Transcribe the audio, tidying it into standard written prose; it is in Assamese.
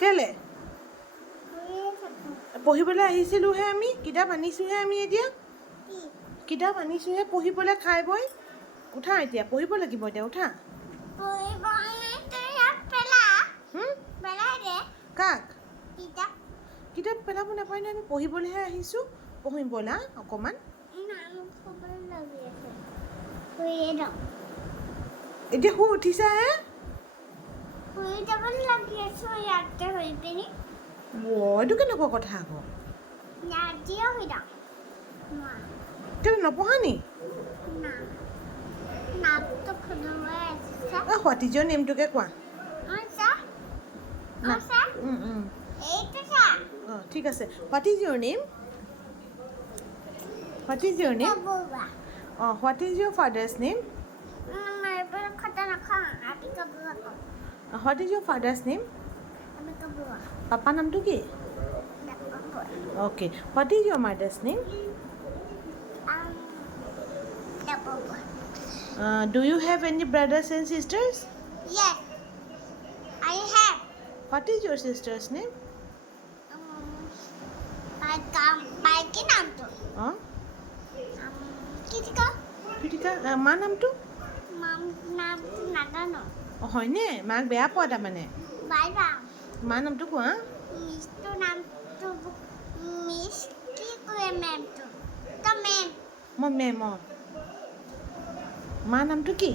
কেলে পঢ়িবলৈ আহিছিলোঁহে আমি কিতাপ আনিছোঁহে আমি এতিয়া কিতাপ আনিছোঁহে পঢ়িবলৈ খাই বৈ উঠা এতিয়া পঢ়িব লাগিব এতিয়া উঠা কাক কিতাপ পেলাব নাপায় নহয় আমি পঢ়িবলৈহে আহিছোঁ পঢ়িম ব'লা অকণমান এতিয়া শুই উঠিছাহে এইটো কেনেকুৱা কথা আকৌ কেলে নপঢ়া নি হোৱাট ইজ ইয়ৰ নেমটোকে কোৱা ঠিক আছে what is your name what is your name what is your father's name what is your father's name পাপা নামটো কি okay what is your mother's name do you have any brothers and sisters what is your sister's name অঁ কৃতিকা মা নামটো হয়নে মাক বেয়া পোৱা তাৰমানে মা নামটো কোৱা মই মেম অঁ মা নামটো কি